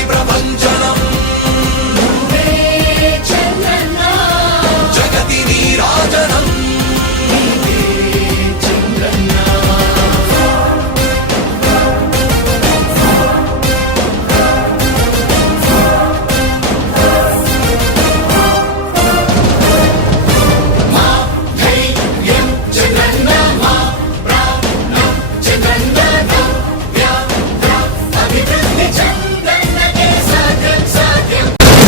ప్రగతి ప్రపంచనం జగతి నీరాజనం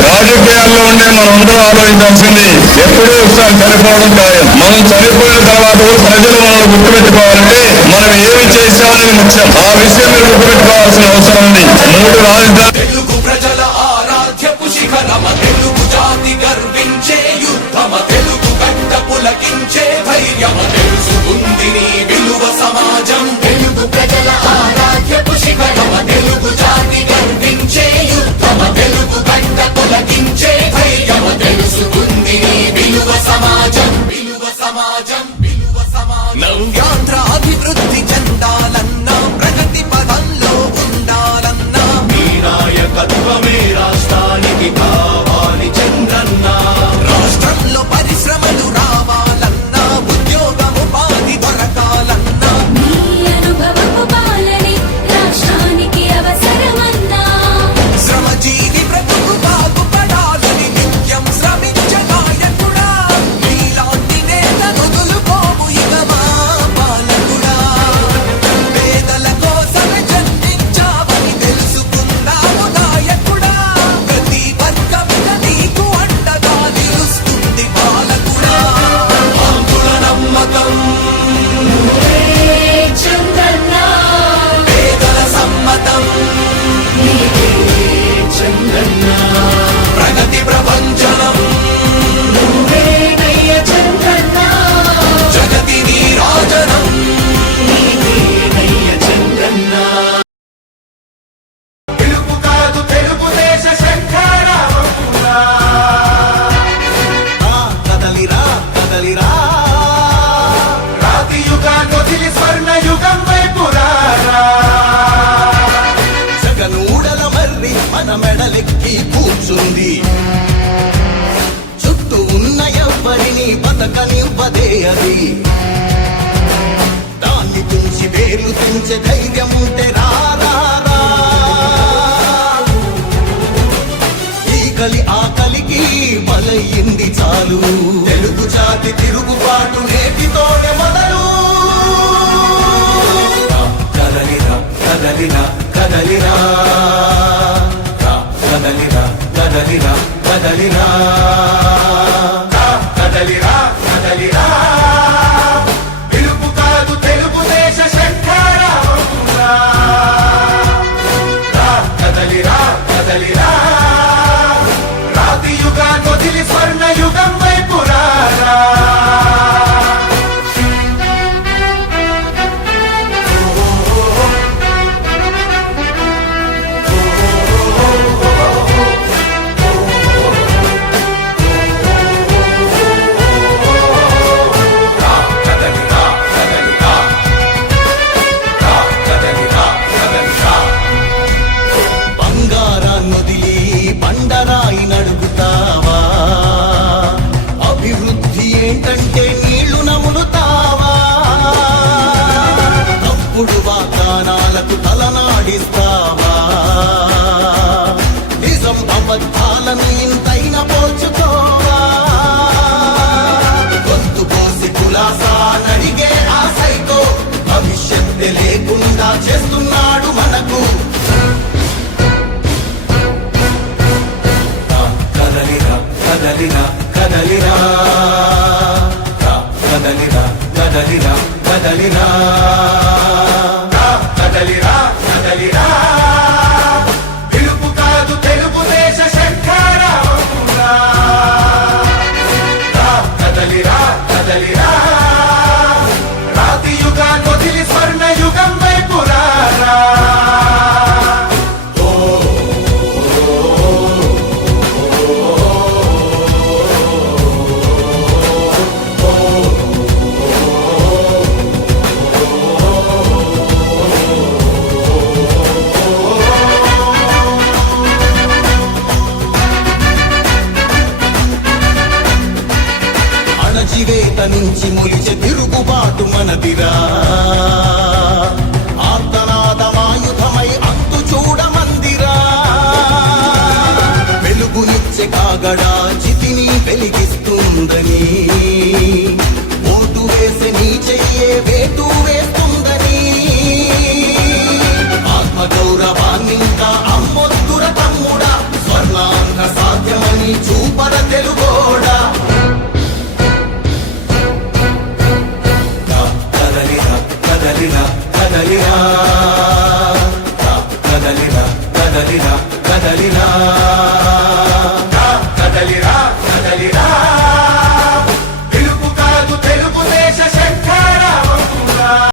రాజకీయాల్లో ఉండే మనందరూ ఆలోచించాల్సింది ఎప్పుడూ ఒకసారి చనిపోవడం ఖాయం. మనం చనిపోయిన తర్వాత ప్రజలు మనల్ని గుర్తుపెట్టుకోవాలంటే మనం ఏమి చేశామనేది ముఖ్యం. ఆ విషయం మీరు గుర్తుపెట్టుకోవాల్సిన అవసరం ఉంది. 3 రాజధానులు తెలుగు ప్రజల ఆరాధ్యపు శిఖరమ తెలుగు జాతి గర్వించే యుద్ధమ తెలుగు గడ్డ పులకించే ధైర్యమ తెలుసుకుంది నీ విలువ సమాజం. తెలుగు ప్రజల ఆరాధ్యపు శిఖరమ తెలుగు జాతి గర్వించే యుద్ధమ తెలుగు గడ్డ పులకించే ధైర్యమ తెలుసుకుంది నీ విలువ సమాజం. విలువ సమాజం విలువ సమాజం. నవ్యాంధ్ర అభివృద్ధి చెందాలన్నా ప్రగతి పదంలో ఉండాలన్నా మీ నాయకత్వమే రాష్ట్రానికి కావాలి చంద్రన్న. రాష్ట్రంలో పరిశ్రమలు రావాలన్నా ఉద్యోగం ఉపాధి దొరకాలన్నా మీ అనుభవపు పాలనే రాష్ట్రానికి అవసరమన్నా. శ్రమజీవి బ్రతుకు బాగుపడాలని నిత్యం శ్రమించే నాయకుడా నీలాంటి నేత నొదులుకోము ఇక మా పాలకుడా. పేదల కోసమే జన్మించావని తెలుసుకున్నావు నాయకుడా. ప్రతి వర్గమున నీకు అండగా నిలుస్తుంది పాలకుడా. ఆంధ్రుల నమ్మకం చంద్రన్న పేదల సమ్మతం చంద్రన్న ప్రగతి ప్రపంచనం నువ్వేనయ్య చంద్రన్న జగతి నీరాజనం. నీవేనయ్య చంద్రన్న. తెలుగు కాదు తెలుగుదేశ శంఖారావమురా. కదలిరా కదలిరా రాతి యుగాన్ని వదిలి స్వర్ణ యుగం వైపు రారా. జగనూడల మర్రి మన మెడలెక్కి కూర్చుంది. చుట్టూ ఉన్న ఎవ్వరిని బతకనివ్వదే అది. దాన్ని తుంచి వేర్లు తుంచే ధైర్యం ఉంటే రారా. ఈ కలి ఆకలికి బలయ్యింది చాలు. తెలుగు జాతి తిరుగుబాటు నేటితోనే మొదలు. కదలిరా కదలిరా కదలిరా కదలిరా కదలిరా కదలిరా కదలిరా కదలిరా పిలుపు కాదు తెలుగుదేశ శంఖారావమురా. కదలిరా కదలిరా రాతి యుగాన్ని వదిలి స్వర్ణ యుగం వైపు రారా. కదలిరా కదలిరా కదలిరా కదలిరా బంగారాన్నొదిలి బండరాయి నడుగుతావా? అభివృద్ధి ఏంటంటే నీళ్లు నములుతావా? తప్పుడు వాగ్దానాలకు తలనాడిస్తావా? నిజం అబద్ధాలను ఇంతైన పోల్చుకోవా? గొంతు పోసి కులాసా నడిగే ఆ సైకో భవిష్యత్తు లేకుండా చేస్తున్నాడు మనకు. కదలిరా కదలిరా కదలిరా కదలిరా కదలిరా కదలిరా కదలిరా కదలిరా మనదిరా ఆర్తనాదమాయుధమై అంతు చూడమందిరా వెలుగునిచ్చే కాగడా చితిని వెలిగిస్తుందని ఓటు వేసే నీ చెయ్యే వేటు వేస్తుందని ఆత్మగౌరవాన్నింకా అమ్మొద్దుర తమ్ముడా స్వర్ణాంధ్ర సాధ్యమని చూపర తెలుగోడా కదలిరా కదలిరా కదలిరా కదలిరా కదలిరా కదలిరా